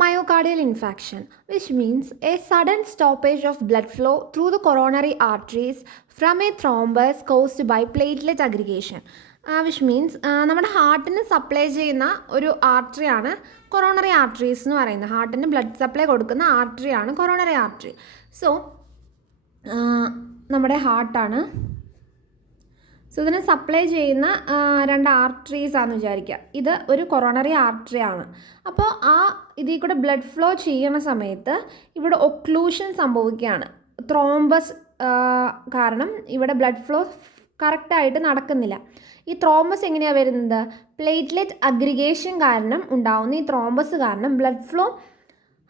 Myocardial infarction, which means a sudden stoppage of blood flow through the coronary arteries from a thrombus caused by platelet aggregation. Which means നമ്മുടെ ഹാർട്ടിന് supply ചെയ്യുന്ന ഒരു ആർട്ടറിയാണ് coronary arteries എന്ന് പറയുന്നത്. ഹാർട്ടിന് blood supply കൊടുക്കുന്ന ആർട്ടറിയാണ് coronary artery. So നമ്മുടെ ഹാർട്ടാണ്. So ഇതിനെ സപ്ലൈ ചെയ്യുന്ന രണ്ട് ആർട്ടറീസ് ആണെന്ന് വിചാരിക്കുക. ഇത് ഒരു കൊറോണറി ആർട്ടറി ആണ്. അപ്പോൾ ഇതിൽ കൂടെ ബ്ലഡ് ഫ്ലോ ചെയ്യുന്ന സമയത്ത് ഇവിടെ ഒക്ലൂഷൻ സംഭവിക്കുകയാണ്. ത്രോംബസ് കാരണം ഇവിടെ ബ്ലഡ് ഫ്ലോ കറക്റ്റായിട്ട് നടക്കുന്നില്ല. ഈ ത്രോംബസ് എങ്ങനെയാണ് വരുന്നത്? പ്ലേറ്റ്ലെറ്റ് അഗ്രിഗേഷൻ കാരണം ഉണ്ടാവുന്ന ഈ ത്രോംബസ് കാരണം ബ്ലഡ് ഫ്ലോ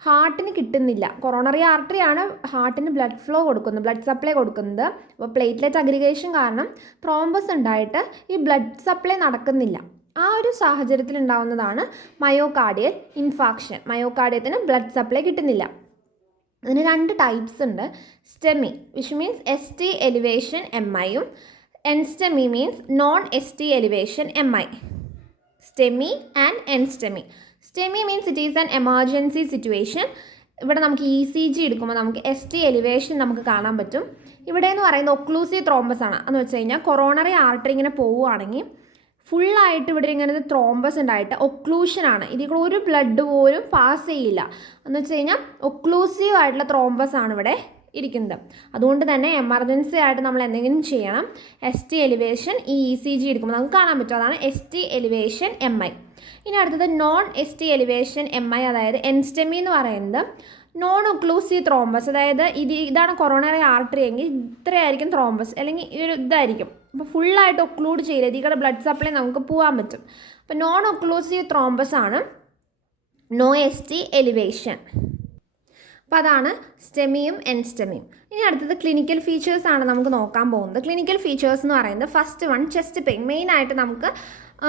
ഹാർട്ടിന് കിട്ടുന്നില്ല. കൊറോണറി ആർട്ടറിയാണ് ഹാർട്ടിന് ബ്ലഡ് ഫ്ലോ കൊടുക്കുന്നത്, ബ്ലഡ് സപ്ലൈ കൊടുക്കുന്നത്. അപ്പോൾ പ്ലേറ്റ്ലെറ്റ് അഗ്രിഗേഷൻ കാരണം ത്രോംബസ് ഉണ്ടായിട്ട് ഈ ബ്ലഡ് സപ്ലൈ നടക്കുന്നില്ല. ആ ഒരു സാഹചര്യത്തിൽ ഉണ്ടാവുന്നതാണ് മയോകാർഡിയൽ ഇൻഫാക്ഷൻ. മയോകാർഡിയത്തിന് ബ്ലഡ് സപ്ലൈ കിട്ടുന്നില്ല. അതിന് രണ്ട് ടൈപ്സ് ഉണ്ട്. STEMI which means ST elevation MIയും NSTEMI means non ST elevation MI. STEMI and NSTEMI. STEMI means it is an emergency situation. ഇവിടെ നമുക്ക് ECG എടുക്കുമ്പോൾ നമുക്ക് ST എലിവേഷൻ നമുക്ക് കാണാൻ പറ്റും. ഇവിടെ എന്ന് പറയുന്നത് ഒക്ലൂസീവ് ത്രോംബസ് ആണ്. എന്ന് വെച്ച് കഴിഞ്ഞാൽ കൊറോണറി ആർട്ടറി ഇങ്ങനെ പോവുകയാണെങ്കിൽ ഫുള്ളായിട്ട് ഇവിടെ ഇങ്ങനെ ത്രോംബസ് ഉണ്ടായിട്ട് ഒക്ലൂഷനാണ്. ഇതിൽ കൂടെ ഒരു ബ്ലഡ് പോലും പാസ് ചെയ്യില്ല. എന്ന് വെച്ച് കഴിഞ്ഞാൽ ഒക്ലൂസീവ് ആയിട്ടുള്ള ത്രോംബസ് ആണ് ഇവിടെ ഇരിക്കുന്നത്. അതുകൊണ്ട് തന്നെ എമർജൻസി ആയിട്ട് നമ്മൾ എന്തെങ്കിലും ചെയ്യണം. ST എലിവേഷൻ ECG എടുക്കുമ്പോൾ നമുക്ക് കാണാൻ പറ്റും. അതാണ് ST എലിവേഷൻ MI. ഇനി അടുത്തത് നോൺ ST എലിവേഷൻ MI, അതായത് എൻസ്റ്റെമി എന്ന് പറയുന്നത് നോൺ ഒക്ലൂസീവ് ത്രോംബസ്. അതായത് ഇതാണ് കൊറോണറി ആർട്ടറി എങ്കിൽ ഇത്രയായിരിക്കും ത്രോംബസ്, അല്ലെങ്കിൽ ഈ ഒരു ഇതായിരിക്കും. അപ്പോൾ ഫുള്ളായിട്ട് ഒക്ലൂഡ് ചെയ്യില്ല, ഇതിൽ ബ്ലഡ് സപ്ലൈ നമുക്ക് പോകാൻ പറ്റും. അപ്പോൾ നോൺ ഒക്ലൂസീവ് ത്രോംബസ് ആണ് നോ ST എലിവേഷൻ. അപ്പോൾ അതാണ് സ്റ്റെമിയും എൻസ്റ്റെമിയും. ഇനി അടുത്തത് ക്ലിനിക്കൽ ഫീച്ചേഴ്സ് ആണ് നമുക്ക് നോക്കാൻ പോകുന്നത്. ക്ലിനിക്കൽ ഫീച്ചേഴ്സ് എന്ന് പറയുന്നത് ഫസ്റ്റ് വൺ ചെസ്റ്റ് പെയിൻ. മെയിനായിട്ട് നമുക്ക്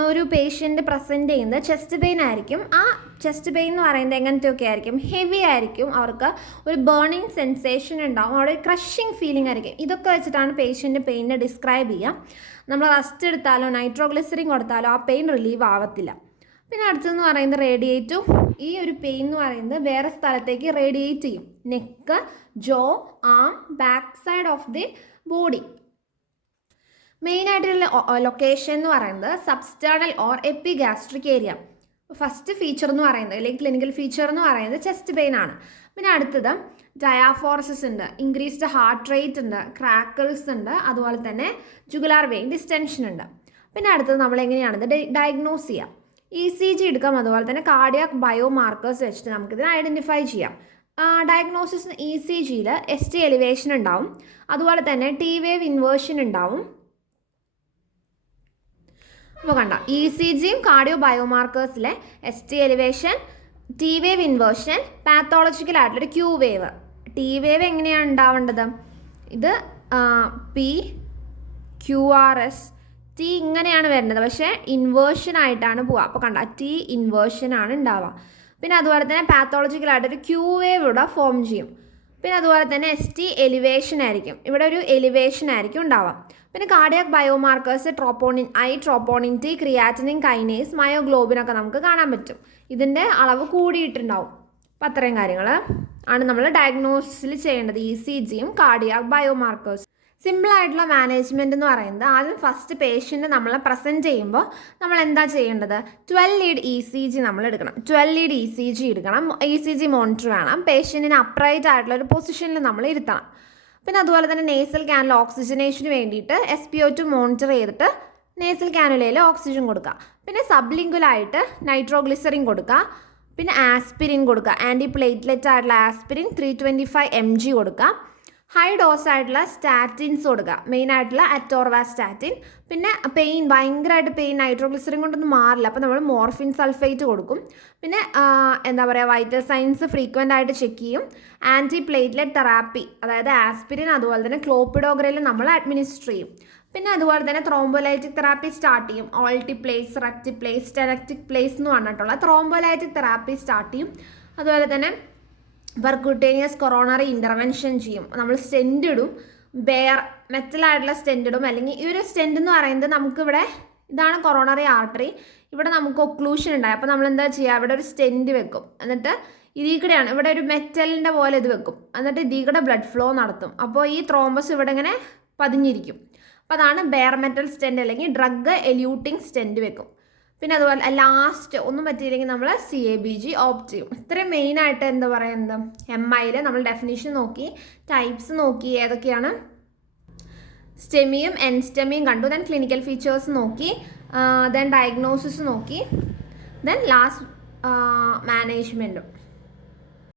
ഒരു പേഷ്യൻ്റ് പ്രസൻറ്റ് ചെയ്യുന്നത് ചെസ്റ്റ് പെയിൻ ആയിരിക്കും. ആ ചെസ്റ്റ് പെയിൻ എന്ന് പറയുന്നത് എങ്ങനത്തെയൊക്കെ ആയിരിക്കും? ഹെവി ആയിരിക്കും, അവർക്ക് ഒരു ബേണിങ് സെൻസേഷൻ ഉണ്ടാവും, അവിടെ ഒരു ക്രഷിങ് ഫീലിംഗ് ആയിരിക്കും. ഇതൊക്കെ വെച്ചിട്ടാണ് പേഷ്യൻ്റ് പെയിനെ ഡിസ്ക്രൈബ് ചെയ്യുക. നമ്മൾ റെസ്റ്റ് എടുത്താലോ നൈട്രോഗ്ലിസറിൻ കൊടുത്താലോ ആ പെയിൻ റിലീവ് ആവത്തില്ല. പിന്നെ അടുത്തതെന്ന് പറയുന്നത് റേഡിയേറ്റും. ഈ ഒരു പെയിൻ എന്ന് പറയുന്നത് വേറെ സ്ഥലത്തേക്ക് റേഡിയേറ്റ് ചെയ്യും. Neck, jaw, arm, back side of the body. മെയിനായിട്ടുള്ള ലൊക്കേഷൻ എന്ന് പറയുന്നത് substernal or epigastric area. First feature എന്ന് പറയുന്നത് അല്ലെങ്കിൽ ക്ലിനിക്കൽ ഫീച്ചർ എന്ന് പറയുന്നത് ചെസ്റ്റ് പെയിൻ ആണ്. പിന്നെ അടുത്തത് ഡയാഫോറസിസ് ഉണ്ട്, ഇൻക്രീസ്ഡ് ഹാർട്ട് റേറ്റ് ഉണ്ട്, ക്രാക്കിൾസ് ഉണ്ട്, അതുപോലെ തന്നെ ജുഗുലാർ വെയിൻ ഡിസ്റ്റൻഷൻ ഉണ്ട്. പിന്നെ അടുത്തത് നമ്മൾ എങ്ങനെയാണിത് ഡയഗ്നോസ് ചെയ്യാം? ECG എടുക്കാം, അതുപോലെ തന്നെ കാർഡിയാക് ബയോ മാർക്കേഴ്സ് വെച്ചിട്ട് നമുക്കിതിനെ ഐഡൻറ്റിഫൈ ചെയ്യാം. ഡയഗ്നോസിസ് ECGയിൽ ST എലിവേഷൻ ഉണ്ടാവും, അതുപോലെ തന്നെ T വേവ് ഇൻവേർഷൻ ഉണ്ടാവും. അപ്പോൾ കണ്ട ECGയും കാർഡിയോ ബയോമാർക്കേഴ്സിലെ ST elevation, T wave inversion, pathological ആയിട്ടുള്ളൊരു Q വേവ്. T വേവ് എങ്ങനെയാണ് ഉണ്ടാവേണ്ടത്? ഇത് PQRS T ഇങ്ങനെയാണ് വരുന്നത്, പക്ഷേ ഇൻവേർഷൻ ആയിട്ടാണ് പോവുക. അപ്പോൾ കണ്ട T ഇൻവേർഷൻ ആണ് ഉണ്ടാവുക. പിന്നെ അതുപോലെ തന്നെ പാത്തോളജിക്കൽ ആയിട്ടൊരു Q വേവ് ഇവിടെ ഫോം ചെയ്യും. പിന്നെ അതുപോലെ തന്നെ ST എലിവേഷൻ ആയിരിക്കും, ഇവിടെ ഒരു എലിവേഷൻ ആയിരിക്കും ഉണ്ടാവുക. പിന്നെ cardiac biomarkers troponin I, troponin T, creatinine kinase, മയോഗ്ലോബിനൊക്കെ നമുക്ക് കാണാൻ പറ്റും. ഇതിൻ്റെ അളവ് കൂടിയിട്ടുണ്ടാവും. അപ്പോൾ അത്രയും കാര്യങ്ങൾ ആണ് നമ്മൾ ഡയഗ്നോസിസിൽ ചെയ്യേണ്ടത്, ECGയും കാർഡിയാക് ബയോമാർക്കേഴ്സ്. സിമ്പിളായിട്ടുള്ള മാനേജ്മെൻറ്റ് എന്ന് പറയുന്നത് ആദ്യം ഫസ്റ്റ് പേഷ്യൻ്റ് നമ്മളെ പ്രസൻറ്റ് ചെയ്യുമ്പോൾ നമ്മൾ എന്താ ചെയ്യേണ്ടത്? 12 ലീഡ് ECG നമ്മൾ എടുക്കണം. 12 ലീഡ് ECG എടുക്കണം. ECG മോണിറ്റർ വേണം. പേഷ്യൻറ്റിന് അപ്രൈറ്റ് ആയിട്ടുള്ള ഒരു പൊസിഷനിൽ നമ്മൾ ഇരുത്തണം. പിന്നെ അതുപോലെ തന്നെ നേസൽ ക്യാനിൽ ഓക്സിജനേഷന് വേണ്ടിയിട്ട് SpO2 മോണിറ്റർ ചെയ്തിട്ട് നേസൽ ക്യാനുലയിൽ ഓക്സിജൻ കൊടുക്കുക. പിന്നെ സബ്ലിംഗുലായിട്ട് നൈട്രോഗ്ലിസറിൻ കൊടുക്കുക. പിന്നെ ആസ്പിരിൻ കൊടുക്കുക, ആൻറ്റി പ്ലേറ്റ്ലെറ്റ് ആയിട്ടുള്ള ആസ്പിരിൻ 325 mg കൊടുക്കുക. ഹൈ ഡോസ് ആയിട്ടുള്ള സ്റ്റാറ്റിൻസ് കൊടുക്കുക, മെയിനായിട്ടുള്ള അറ്റോർവാസ്റ്റാറ്റിൻ. പിന്നെ പെയിൻ, ഭയങ്കരമായിട്ട് പെയിൻ നൈട്രോഗ്ലിസറിൻ കൊണ്ടൊന്നും മാറില്ല, അപ്പോൾ നമ്മൾ മോർഫിൻ സൾഫേറ്റ് കൊടുക്കും. പിന്നെ എന്താ പറയുക, വൈറ്റൽ സൈൻസ് ഫ്രീക്വൻ്റ് ആയിട്ട് ചെക്ക് ചെയ്യും. ആൻറ്റി പ്ലേറ്റ്ലെറ്റ് തെറാപ്പി, അതായത് ആസ്പിരിൻ അതുപോലെ തന്നെ ക്ലോപ്പിഡോഗ്രയിൽ നമ്മൾ അഡ്മിനിസ്റ്റർ ചെയ്യും. പിന്നെ അതുപോലെ തന്നെ ത്രോംബോലൈറ്റിക് തെറാപ്പി സ്റ്റാർട്ട് ചെയ്യും. ഓൾട്ടിപ്ലേസ്, റെക്റ്റിപ്ലേസ്, സ്റ്റെനക്റ്റിക് പ്ലേസ് എന്ന് പറഞ്ഞിട്ടുള്ള ത്രോംബോലൈറ്റിക് തെറാപ്പി സ്റ്റാർട്ട് ചെയ്യും. അതുപോലെ തന്നെ പെർക്യൂട്ടേനിയസ് കൊറോണറി ഇൻ്റർവെൻഷൻ ചെയ്യും. നമ്മൾ സ്റ്റെൻഡ് ഇടും, മെറ്റലായിട്ടുള്ള സ്റ്റെൻഡ് ഇടും. അല്ലെങ്കിൽ ഈ ഒരു സ്റ്റെൻഡ് എന്ന് പറയുന്നത് നമുക്കിവിടെ ഇതാണ് കൊറോണറി ആർട്ടറി. ഇവിടെ നമുക്ക് ഒക്ലൂഷൻ ഉണ്ടായി, അപ്പോൾ നമ്മൾ എന്താ ചെയ്യുക, ഇവിടെ ഒരു സ്റ്റെൻറ്റ് വെക്കും. എന്നിട്ട് ഇതിൽ കൂടെയാണ്, ഇവിടെ ഒരു മെറ്റലിൻ്റെ പോലെ ഇത് വെക്കും, എന്നിട്ട് ഇതിൽ കൂടെ ബ്ലഡ് ഫ്ലോ നടത്തും. അപ്പോൾ ഈ ത്രോംബസ് ഇവിടെ ഇങ്ങനെ പതിഞ്ഞിരിക്കും. അപ്പോൾ അതാണ് ബെയർ മെറ്റൽ സ്റ്റെൻറ്റ് അല്ലെങ്കിൽ ഡ്രഗ് എല്യൂട്ടിങ് സ്റ്റെൻറ്റ് വെക്കും. പിന്നെ അതുപോലെ ലാസ്റ്റ് ഒന്നും പറ്റിയില്ലെങ്കിൽ നമ്മൾ CABG ഓപ്റ്റ് ചെയ്യും. ഇത്രയും മെയിനായിട്ട് എന്താ പറയുന്നത്, MIയിൽ നമ്മൾ ഡെഫിനിഷൻ നോക്കി, ടൈപ്സ് നോക്കി, ഏതൊക്കെയാണ് സ്റ്റെമിയും എൻസ്റ്റെമിയും കണ്ടു, ദെൻ ക്ലിനിക്കൽ ഫീച്ചേഴ്സ് നോക്കി, ദെൻ ഡയഗ്നോസിസ് നോക്കി, ദെൻ ലാസ്റ്റ് മാനേജ്മെൻറ്റും.